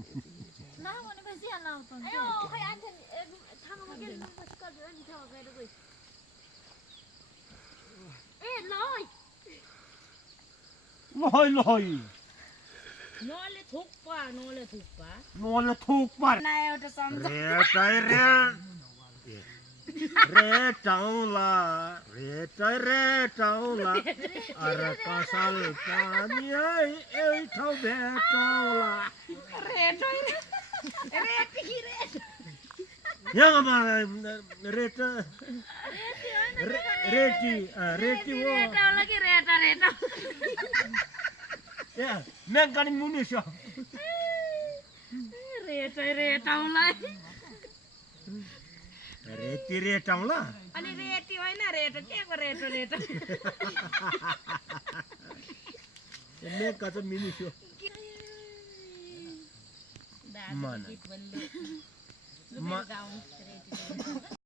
ना म्हणे बेसी आला होता अयो खै आन्छन् थाङमा के बस गरेर नि थाहा गएर गइ ए लय लय नले थुक्पा नले थुक्पा ना एउटा सम्झ रे टाउला अरे कसल पानी ए ठाउँ भेटाउला यहाँ रेट रेटी हो रेटाउला कि रेटा ए मेंगानी मुनिसो रेटाउला रेटी रेटाउला अनि रेटी होइन रेटो के को रेटो मेका चाहिँ मिनिसो दाजु गीत बन्नु